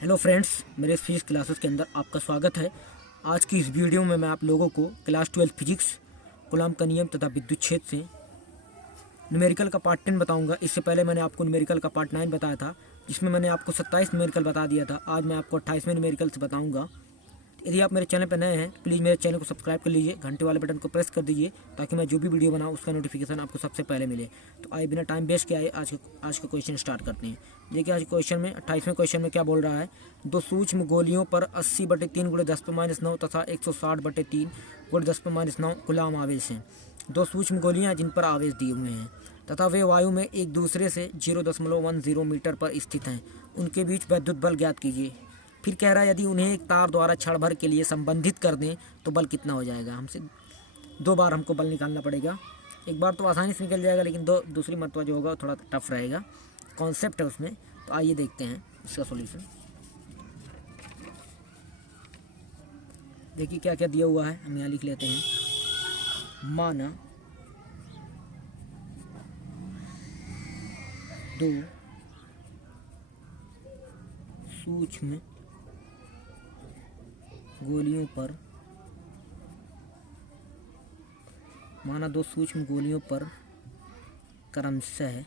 Hello friends, मेरे physics classes के अंदर आपका स्वागत है। आज की इस वीडियो में मैं आप लोगों को क्लास 12 फिजिक्स कूलॉम का नियम तथा विद्युत क्षेत्र से न्यूमेरिकल का पार्ट 10 बताऊंगा। इससे पहले मैंने आपको न्यूमेरिकल का पार्ट 9 बताया था, जिसमें मैंने आपको 27 न्यूमेरिकल बता दिया था। आज मैं आपको 28वें न्यूमेरिकल से बताऊँगा। यदि आप मेरे चैनल पर नए हैं, प्लीज़ मेरे चैनल को सब्सक्राइब कर लीजिए, घंटे वाले बटन को प्रेस कर दीजिए, ताकि मैं जो भी वीडियो बनाऊँ उसका नोटिफिकेशन आपको सबसे पहले मिले। तो आइए बिना टाइम वेस्ट किए आइए आज का क्वेश्चन स्टार्ट करते हैं। देखिए आज क्वेश्चन में 28वें क्वेश्चन में क्या बोल रहा है। दो सूक्ष्म गोलियों पर 80/3 × 10⁻9 तथा 160/3 × 10⁻9 कूलॉम आवेश हैं। दो सूक्ष्म गोलियां जिन पर आवेश दिए हुए हैं तथा वे वायु में एक दूसरे से 0.10 मीटर पर स्थित हैं, उनके बीच विद्युत बल ज्ञात कीजिए। फिर कह रहा है यदि उन्हें एक तार द्वारा क्षण भर के लिए संबंधित कर दें तो बल कितना हो जाएगा। हमसे दो बार हमको बल निकालना पड़ेगा। एक बार तो आसानी से निकल जाएगा, लेकिन दूसरी मरतबा जो होगा थोड़ा टफ रहेगा, कॉन्सेप्ट है उसमें। तो आइए देखते हैं इसका सॉल्यूशन। देखिए क्या क्या दिया हुआ है, हम यहाँ लिख लेते हैं। माना दो सूक्ष्म गोलियों पर क्रमशः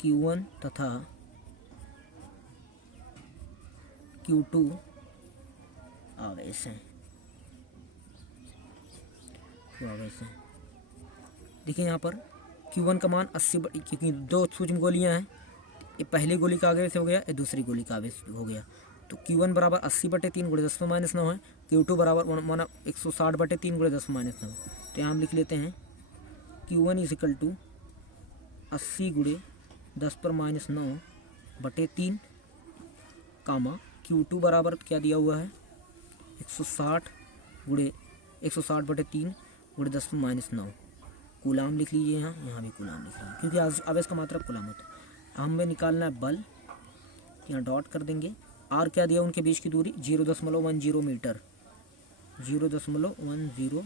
Q1 तथा Q2 आवेश हैं। देखिए यहाँ पर Q1 का मान 80, क्योंकि दो सूक्ष्म गोलियां हैं, ये पहली गोली का आवेश हो गया, ये दूसरी गोली का आवेश हो गया। तो Q1 बराबर 80/3 × 10⁻9 है। Q2 बराबर माना 160/3 × 10⁻9। तो यहाँ हम लिख लेते हैं Q1 = 80 × 10⁻9/3 कामा Q2 बराबर क्या दिया हुआ है 160/3 × 10⁻9 कूलाम लिख लीजिए। यहाँ भी कूलाम लिख लीजिए, क्योंकि आवेश का मात्रक कूलाम होता है। हमें निकालना है बल, यहाँ डॉट कर देंगे। आर क्या दिया उनके बीच की दूरी 0.10 मीटर, 0.10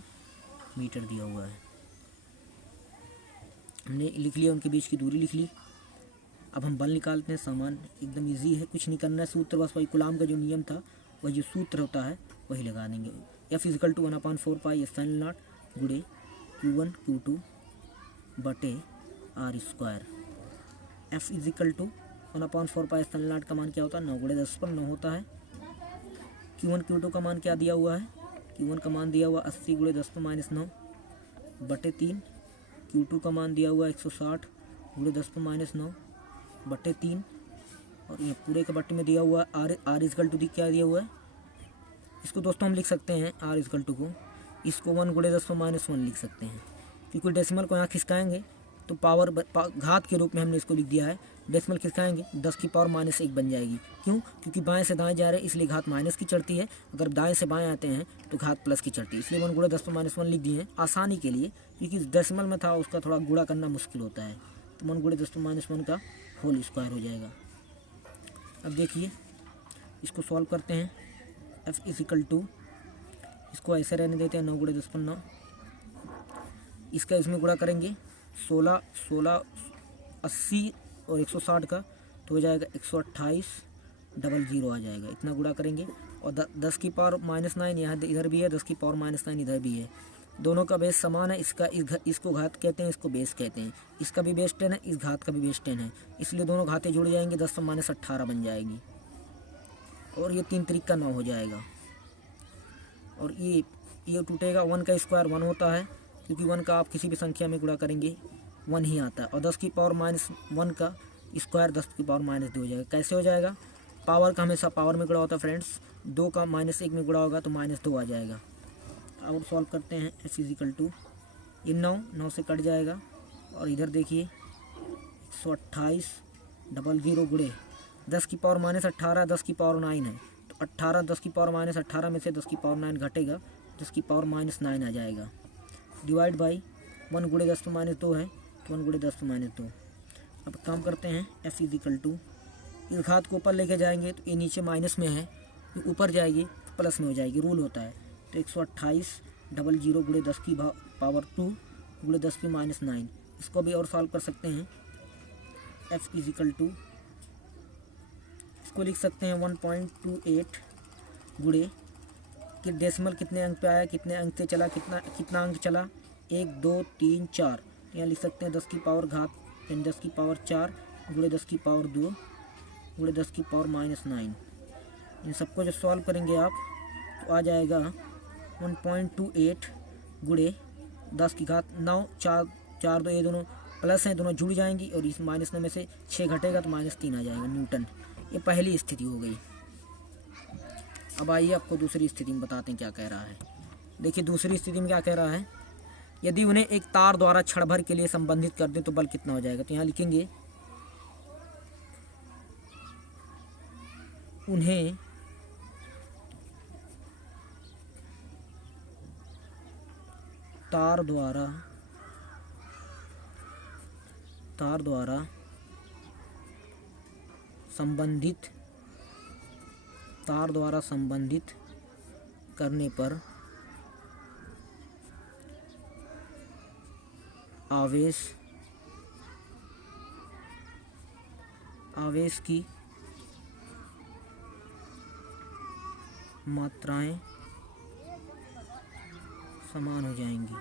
मीटर दिया हुआ है। हमने लिख लिया, उनके बीच की दूरी लिख ली। अब हम बल निकालते हैं। सामान एकदम इजी है, कुछ नहीं करना है, सूत्र बस वही कूलाम का जो नियम था, वही जो सूत्र होता है वही लगा देंगे। F = 1/4πε0 गुणे Q1 Q2 बटे R²। F = 1/4πε0 का मान क्या होता है 9 × 10⁻9 होता है। Q1 Q2 का मान क्या दिया हुआ है, Q1 का मान दिया हुआ 80 × 10⁻9/3। Q2 का मान दिया हुआ 160 × 10⁻9/3, और ये पूरे के बट्टे में दिया हुआ R = क्या दिया हुआ है। इसको दोस्तों हम लिख सकते हैं R = को, इसको 1 × 10⁻1 लिख सकते हैं, क्योंकि डेसिमल को यहाँ खिसकाएंगे तो पावर घात के रूप में हमने इसको लिख दिया है। डेसिमल खिसकाएंगे 10⁻−1 बन जाएगी। क्यों? क्योंकि बाएं से दाएं जा रहे हैं, इसलिए घात माइनस की चढ़ती है। अगर दाएं से बाएं आते हैं तो घात प्लस की चढ़ती है, इसलिए 1 × 10⁻1 लिख दिए हैं आसानी के लिए, क्योंकि डेसिमल में था उसका थोड़ा गुणा करना मुश्किल होता है। तो 1 × 10⁻1 का होल स्क्वायर हो जाएगा। अब देखिए इसको सॉल्व करते हैं। F = इसको ऐसे रहने देते हैं 9 × 10⁻9, इसका इसमें गुणा करेंगे 16 80 और 160 का, तो हो जाएगा 128/0 आ जाएगा। इतना गुणा करेंगे, और 10 की पावर -9 यहाँ इधर भी है, 10 की पावर -9 इधर भी है। दोनों का बेस समान है। इसको घात कहते हैं, इसको बेस कहते हैं। इसका भी बेस 10 है, इस घात का भी बेस 10 है, इसलिए दोनों घातें जुड़ जाएंगी, 10⁻18 बन जाएगी, और ये 3 × 9 हो जाएगा। और ये टूटेगा, 1 का स्क्वायर 1 होता है, क्योंकि 1 का आप किसी भी संख्या में गुणा करेंगे 1 ही आता है, और 10 की पावर -1 का स्क्वायर 10 की पावर -2 हो जाएगा। कैसे हो जाएगा? पावर का हमेशा पावर में गुणा होता है फ्रेंड्स, 2 का -1 में गुणा होगा तो -2 आ जाएगा। अब सॉल्व करते हैं। F = ये 9 से कट जाएगा, और इधर देखिए 128/0 गुणे 10 की पावर -18, 10 की पावर 9 है, तो 18 10 की पावर -18 में से 10 की पावर 9 घटेगा, 10 की पावर -9 आ जाएगा। डिवाइड बाई 1 × 10⁻2 है, तो 1 × 10⁻2। अब काम करते हैं। F = इस घात को ऊपर लेके जाएंगे तो ये नीचे माइनस में है, तो ऊपर जाएगी तो प्लस में हो जाएगी, रूल होता है। तो 128/0 गुणे 10 की पावर 2 गुणे 10 की -9, इसको भी और सॉल्व कर सकते हैं। एफ इजिकल टू, इसको लिख सकते हैं 1.28 गुणे कि डेसिमल कितने अंक पे आया, कितने अंक से चला, कितना अंक चला, 1 2 3 4। यहाँ लिख सकते हैं 10 की पावर घात यानी 10 की पावर 4 गुणे 10 की पावर 2 गुणे 10 की पावर -9। इन सबको जब सॉल्व करेंगे आप तो आ जाएगा 1.28 गुणे 10 की घात 9, 4 4 2, ये दोनों प्लस हैं, दोनों जुड़ जाएंगी और इस -9 में से 6 घटेगा तो -3 आ जाएगा न्यूटन। ये पहली स्थिति हो गई। अब आइए आपको दूसरी स्थिति में बताते हैं क्या कह रहा है। देखिए दूसरी स्थिति में क्या कह रहा है, यदि उन्हें एक तार द्वारा क्षण भर के लिए संबंधित कर दें तो बल कितना हो जाएगा। तो यहाँ लिखेंगे उन्हें तार द्वारा संबंधित करने पर आवेश की मात्राएं समान हो जाएंगी।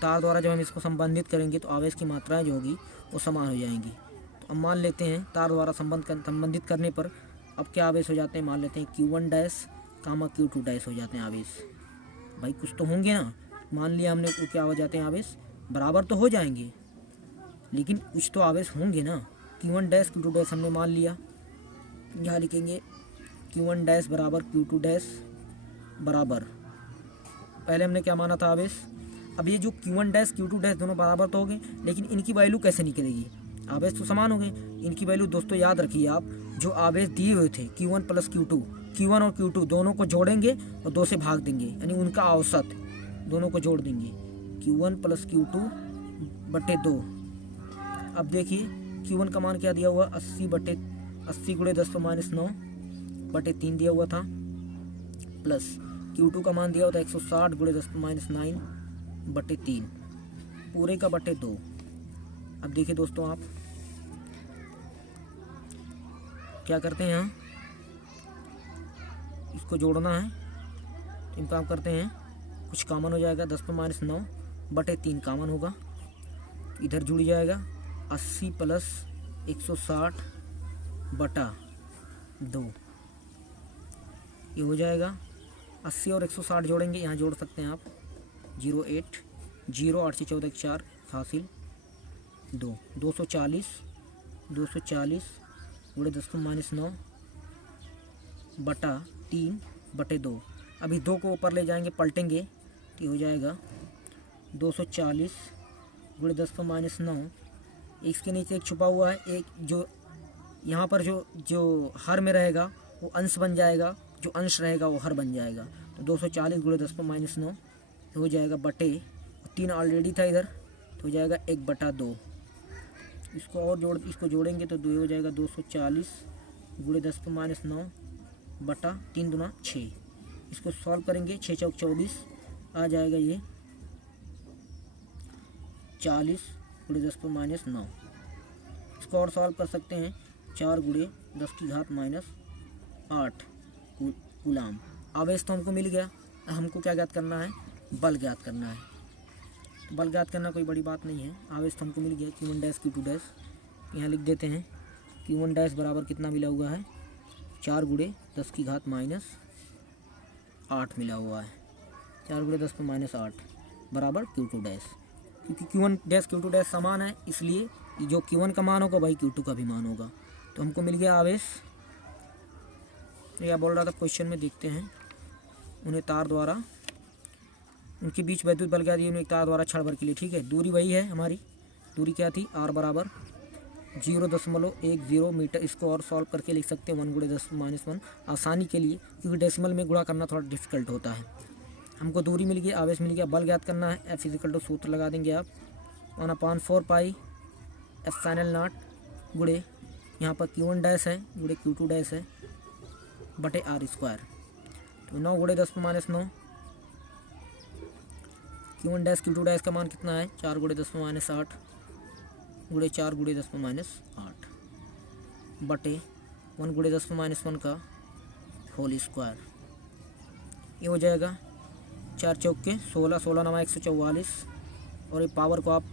तार द्वारा जब हम इसको संबंधित करेंगे तो आवेश की मात्राएं जो होगी वो समान हो जाएंगी। तो अब मान लेते हैं तार द्वारा संबंधित करने पर अब क्या आवेश हो जाते हैं, मान लेते हैं Q1 डैश कामा Q2 डैश हो जाते हैं आवेश। भाई कुछ तो होंगे ना, मान लिया हमने तो क्या हो जाते हैं आवेश, बराबर तो हो जाएंगे लेकिन कुछ तो आवेश होंगे ना। Q1 डैश Q2 डैश हमने मान लिया, यहाँ लिखेंगे Q1 डैश बराबर Q2 डैश बराबर, पहले हमने क्या माना था आवेश। अब ये जो Q1 डैश Q2 डैश दोनों बराबर तो हो गए, लेकिन इनकी वैल्यू कैसे निकलेगी, आवेश तो समान हो गए। इनकी वैल्यू दोस्तों याद रखिए आप, जो आवेश दिए हुए थे Q1 प्लस Q2, Q1 और Q2 दोनों को जोड़ेंगे और 2 से भाग देंगे यानी उनका औसत दोनों को जोड़ देंगे, Q1 प्लस Q2 बटे 2। अब देखिए Q1 का मान क्या दिया हुआ, 80 गुणे 10⁻9 बटे 3 दिया हुआ था, प्लस Q2 का मान दिया हुआ था 160 गुणे 10⁻9 बटे 3 पूरे का बटे 2। अब देखिए दोस्तों आप क्या करते हैं, यहाँ इसको जोड़ना है तो इन काम करते हैं, कुछ कॉमन हो जाएगा, 10⁻9 बटे 3 कॉमन होगा, इधर जुड़ जाएगा 80 प्लस 160 बटा 2, ये हो जाएगा 80 और 160 जोड़ेंगे, यहाँ जोड़ सकते हैं आप 08 0 8 से 14 4 हासिल 2 240 गुणे 10⁻9 बटा 3 बटे 2। अभी 2 को ऊपर ले जाएंगे पलटेंगे तो ये हो जाएगा 240 गुणे 10⁻9, इसके नीचे एक छुपा हुआ है, एक जो यहाँ पर जो हर में रहेगा वो अंश बन जाएगा, जो अंश रहेगा वो हर बन जाएगा। तो 240 गुणे 10⁻9 हो जाएगा बटे 3 ऑलरेडी था इधर तो हो जाएगा 1/2। इसको जोड़ेंगे तो 2 हो जाएगा 240 गुणे 10⁻9 बटा 3 दूना 6। इसको सॉल्व करेंगे 6 चौक 24 आ जाएगा, ये 40 गुणे 10⁻9। इसको और सॉल्व कर सकते हैं, 4 गुणे 10 की घात -8 कूलाम। आवेश तो हमको मिल गया, हमको क्या ज्ञात करना है, बल ज्ञात करना है। बल ज्ञात करना कोई बड़ी बात नहीं है, आवेश तो हमको मिल गया Q1 डैश Q2 डैश, यहाँ लिख देते हैं Q1 डैश बराबर कितना मिला हुआ है, 4 गुणे 10 की घात -8 मिला हुआ है, 4 गुणे 10⁻8 बराबर Q2 डैश। क्योंकि Q1 डैश Q2 डैश समान है इसलिए जो Q1 का मान होगा वही Q2 का भी मान होगा। तो हमको मिल गया आवेश। यह बोल रहा था क्वेश्चन में, देखते हैं उन्हें तार द्वारा, उनके बीच वैद्युत बल क्या दिए, उन्हें तार द्वारा क्षण भर के लिए, ठीक है। दूरी वही है हमारी, दूरी क्या थी, r बराबर 0.10 मीटर। इसको और सॉल्व करके लिख सकते हैं 1 गुणे 10⁻1 आसानी के लिए, क्योंकि डेसिमल में गुणा करना थोड़ा डिफिकल्ट होता है। हमको दूरी मिल गई, आवेश मिल गया, बल ज्ञात करना है, F = सूत्र लगा देंगे आप 1/4 पाई ε0 गुणे यहाँ पर Q1 डैश है गुणे Q2 डैश है बटे r²। तो 9 गुणे 10⁻9, Q1 डैश Q2 डैश का मान कितना है, 4 गुणे 10⁻8 गुणे 4 गुणे 10⁻8 बटे 1 गुणे 10⁻1 का होल स्क्वायर। ये हो जाएगा 4 चौक के 16, 16 9 144। और ये पावर को आप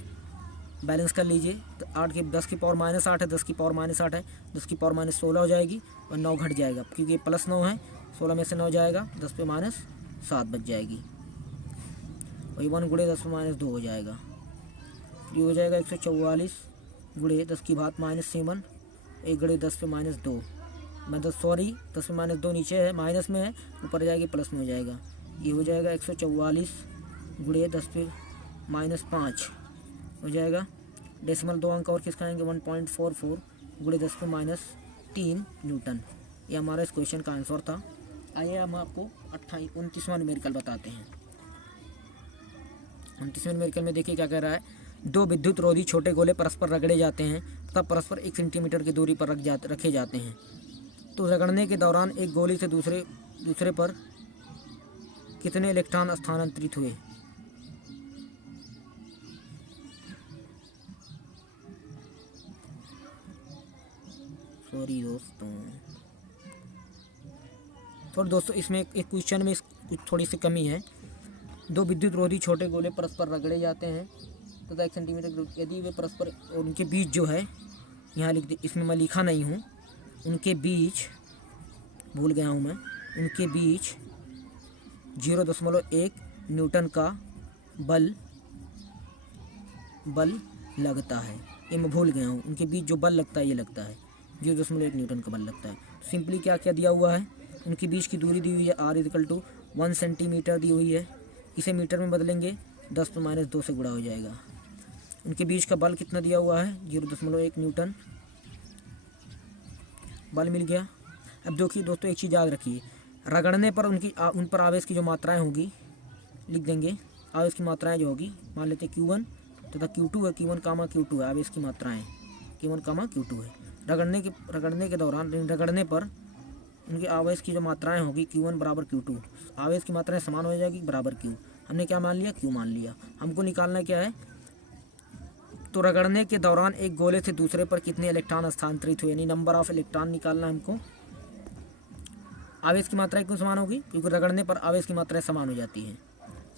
बैलेंस कर लीजिए तो 10 की पावर -8 है, 10 की पावर -8 है, 10 की पावर -16 हो जाएगी और 9 घट जाएगा क्योंकि ये +9 है। 16 में से 9 जाएगा, 10 पे -7 बच जाएगी और 1 गुणे 10⁻2 हो जाएगा। ये हो जाएगा 144 गुणे 10 की घात -7, 1 गुणे 10 पे -2, मतलब सॉरी 10 पे -2 नीचे है, माइनस में है, ऊपर जाएगी प्लस में हो जाएगा। ये हो जाएगा 144 गुणे 10 पे -5 हो जाएगा। डेसिमल 2 अंक और किसका आएंगे 1.44 गुणे 10 पे -3 न्यूटन। ये हमारा इस क्वेश्चन का आंसर था। आइए हम आपको 29वां न्यूमेरिकल बताते हैं। 29वें न्यूमेरिकल में देखिए क्या कह रहा है। 2 विद्युत रोधी छोटे गोले परस्पर रगड़े जाते हैं तथा परस्पर 1 सेंटीमीटर की दूरी पर रखे जाते हैं। तो रगड़ने के दौरान एक गोली से दूसरे पर कितने इलेक्ट्रॉन स्थानांतरित हुए। सॉरी दोस्तों, तो दोस्तों इसमें एक क्वेश्चन में कुछ थोड़ी सी कमी है। 2 विद्युत रोधी छोटे गोले परस्पर रगड़े जाते हैं तथा 1 सेंटीमीटर, यदि वे परस्पर उनके बीच जो है, यहाँ लिख दे, इसमें मैं लिखा नहीं हूँ, उनके बीच भूल गया हूँ मैं, उनके बीच 0.1 न्यूटन का बल लगता है। ये मैं भूल गया हूँ, उनके बीच जो बल लगता है ये लगता है 0.1 न्यूटन का बल लगता है। सिंपली क्या क्या दिया हुआ है, उनके बीच की दूरी दी हुई है r = 1 सेंटीमीटर दी हुई है। इसे मीटर में बदलेंगे 10 पे -2 से गुणा हो जाएगा। उनके बीच का बल कितना दिया हुआ है 0.1 न्यूटन बल मिल गया। अब देखिए दोस्तों एक चीज़ याद रखिए, रगड़ने पर उन पर आवेश की जो मात्राएं होगी लिख देंगे। आवेश की मात्राएं जो होगी मान लेते हैं Q1 तथा Q2 है, Q1, Q2 है आवेश की मात्राएं, Q1, Q2 है। रगड़ने के दौरान रगड़ने पर उनकी आवेश की जो मात्राएं होगी Q1 = Q2, आवेश की मात्राएं समान हो जाएगी बराबर Q। हमने क्या मान लिया, Q मान लिया। हमको निकालना क्या है, तो रगड़ने के दौरान एक गोले से दूसरे पर कितने इलेक्ट्रॉन स्थानांतरित हुए, यानी नंबर ऑफ इलेक्ट्रॉन निकालना है हमको। आवेश की मात्राएं क्यों समान होगी, क्योंकि रगड़ने पर आवेश की मात्राएं समान हो जाती हैं,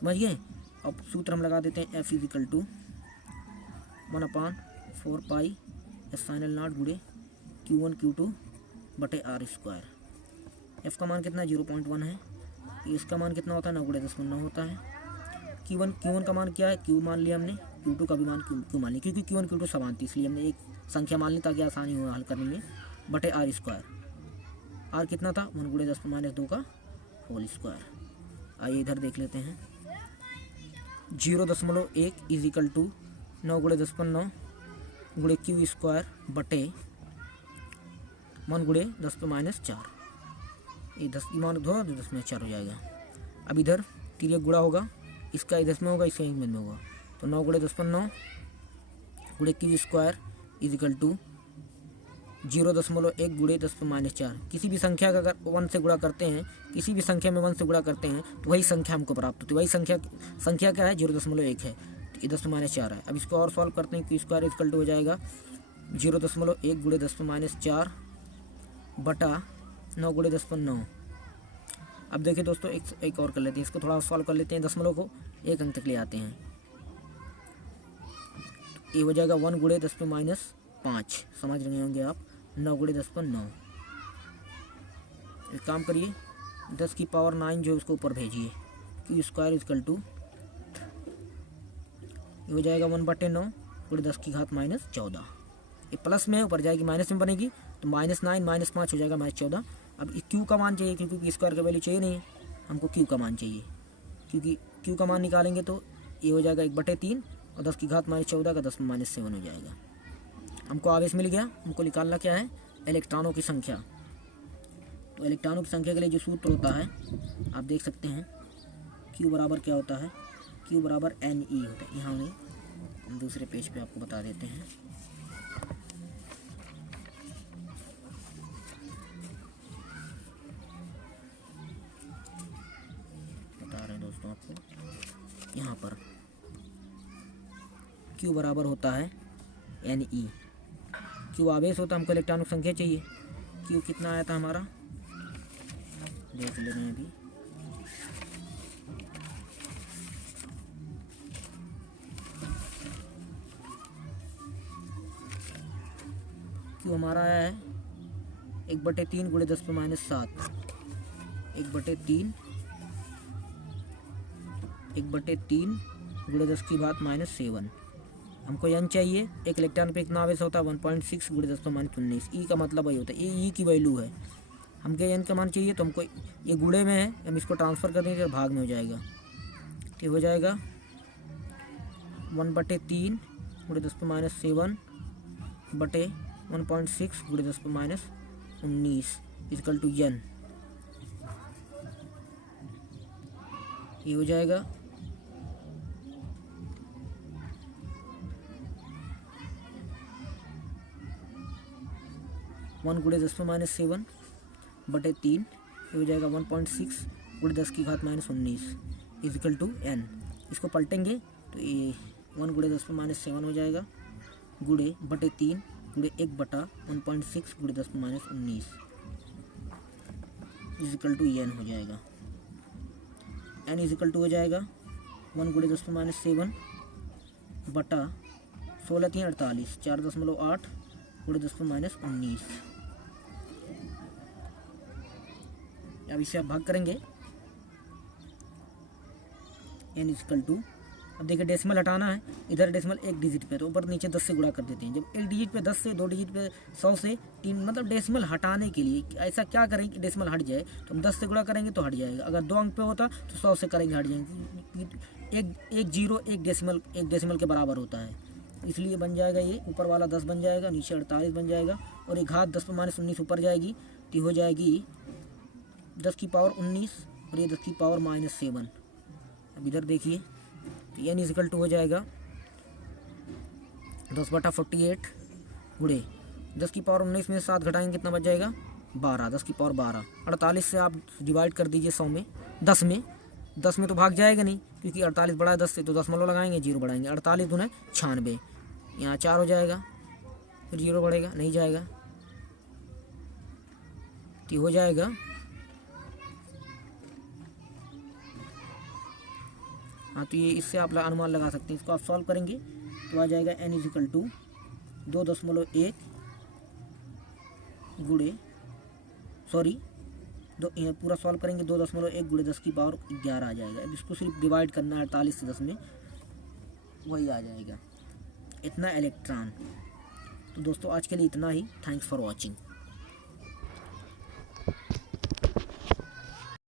समझ गए। अब सूत्र हम लगा देते हैं, F = 1/4 पाई ε0 गुणे Q1 Q2 बटे r²। F का मान कितना 0.1 है, इसका मान कितना होता है 9 गुणे 10⁻9 होता है। Q1 का मान क्या है, Q मान लिया हमने, Q2 का भी मान Q मान लिया, क्योंकि Q1 Q2 समान थी इसलिए हमने एक संख्या मान ली ताकि आसानी हो हल करने में, बटे r²। r कितना था 1 गुणे 10⁻2 का होल स्क्वायर। आइए इधर देख लेते हैं। 0.1 = 9 गुणे 10⁻9 गुणे Q² बटे 1 गुणे 10⁻4। ये 10 की मान 10⁻4 हो जाएगा। अब इधर तिर्यक गुणा होगा, इसका इधर में होगा, इसका इधर में होगा, तो 9 गुणे 10⁻9 गुणे Q² = 0.1 गुणे 10⁻4। किसी भी संख्या का अगर 1 से गुणा करते हैं, किसी भी संख्या में 1 से गुणा करते हैं तो वही संख्या हमको प्राप्त होती है। वही संख्या क्या है 0.1 है, तो 10⁻4 है। अब इसको और सॉल्व करते हैं, Q² = हो जाएगा 0.1 गुणे 10⁻4 बटा 9 गुणे 10⁻9। अब देखिए दोस्तों एक और कर लेते हैं, इसको थोड़ा सॉल्व कर लेते हैं, दशमलव को 1 अंक तक ले आते हैं। ये हो जाएगा 1 गुणे 10⁻5, समझ रहे होंगे आप, 9 गुणे 10⁻9। एक काम करिए, 10 की पावर 9 जो है उसको ऊपर भेजिए, Q² = ये हो जाएगा 1/9 गुणे 10 की घात -14। ये प्लस में ऊपर जाएगी माइनस में बनेगी, तो -9 -5 हो जाएगा -14। अब Q का मान चाहिए, क्योंकि स्क्वायर का वैल्यू चाहिए नहीं, हमको Q का मान चाहिए, क्योंकि Q का मान निकालेंगे तो ये हो जाएगा 1/3 और 10 की घात -14 का 10 में -7 हो जाएगा। हमको आवेश मिल गया। हमको निकालना क्या है, इलेक्ट्रॉनों की संख्या। तो इलेक्ट्रॉनों की संख्या के लिए जो सूत्र होता है आप देख सकते हैं, Q बराबर क्या होता है, Q बराबर Ne होता है। यहाँ हम दूसरे पेज पे आपको बता देते हैं। बता रहे हैं दोस्तों आपको, यहाँ पर Q बराबर होता है Ne। क्यू आवेश होता है, हमको इलेक्ट्रॉनों की संख्या चाहिए। क्यू कितना आया था हमारा, देख ले रहे हैं अभी। क्यू हमारा आया है 1/3 × 10⁻⁷, 1/3 × 10⁻⁷। हमको n चाहिए। एक इलेक्ट्रॉन पे कितना आवेश होता है 1.6 × 10⁻19। ई का मतलब वही होता है, ये ई की वैल्यू है। हमको n का मान चाहिए, तो हमको ये गुणे में है, हम इसको ट्रांसफ़र कर देंगे तो भाग में हो जाएगा। तो हो जाएगा 1/3 × 10⁻⁷/1.6 × 10⁻19 इक्वल टू n। ये हो जाएगा 1 × 10⁻⁷/3 हो जाएगा 1.6 × 10⁻⁻19 इक्वल टू n। इसको पलटेंगे तो ये 1 × 10⁻⁷ हो जाएगा गुणे बटे 3 गुणे 1/1.6 × 10⁻19 इक्वल टू n हो जाएगा। n इक्वल टू हो जाएगा 1 × 10⁻⁷ बटा 16 3 48 4.8 × 10⁻19। अब इसे आप भाग करेंगे n इक्वल टू, अब देखिए डेसिमल हटाना है, इधर डेसिमल एक डिजिट पे, तो ऊपर नीचे 10 से गुणा कर देते हैं। जब एक डिजिट पे 10 से, 2 डिजिट पे 100 से 3, मतलब डेसिमल हटाने के लिए ऐसा क्या करें कि डेसिमल हट जाए। तो हम 10 से गुणा करेंगे तो हट जाएगा, अगर 2 अंक पे होता तो 100 से करेंगे हट जाएंगे। एक जीरो एक डेसिमल के बराबर होता है, इसलिए बन जाएगा ये ऊपर वाला 10 बन जाएगा, नीचे 48 बन जाएगा, और एक घात 10⁻19 ऊपर जाएगी तो हो जाएगी 10⁻19 और ये 10⁻⁻7। अब इधर देखिए तो n इक्वल टू हो जाएगा 10/48 गुणे 10⁻19 में 7 घटाएंगे कितना बच जाएगा 12, 10⁻12। 48 से आप डिवाइड कर दीजिए 100 में, 10 में तो भाग जाएगा नहीं, क्योंकि 48 बड़ा है 10 से, तो दशमलव लगाएंगे, 0 बढ़ाएंगे। 48 दूने 96, यहाँ 4 हो जाएगा, फिर 0 बढ़ेगा, नहीं जाएगा, तो हो जाएगा हाँ। तो ये इससे आप अनुमान लगा सकते हैं। इसको आप सॉल्व करेंगे तो आ जाएगा n इक्वल टू 2.1 गुणे पूरा सॉल्व करेंगे 2.1 गुणे 10⁻11 आ जाएगा। अब इसको सिर्फ डिवाइड करना है 48 से 10 में, वही आ जाएगा इतना इलेक्ट्रॉन। तो दोस्तों आज के लिए इतना ही। Thanks for watching.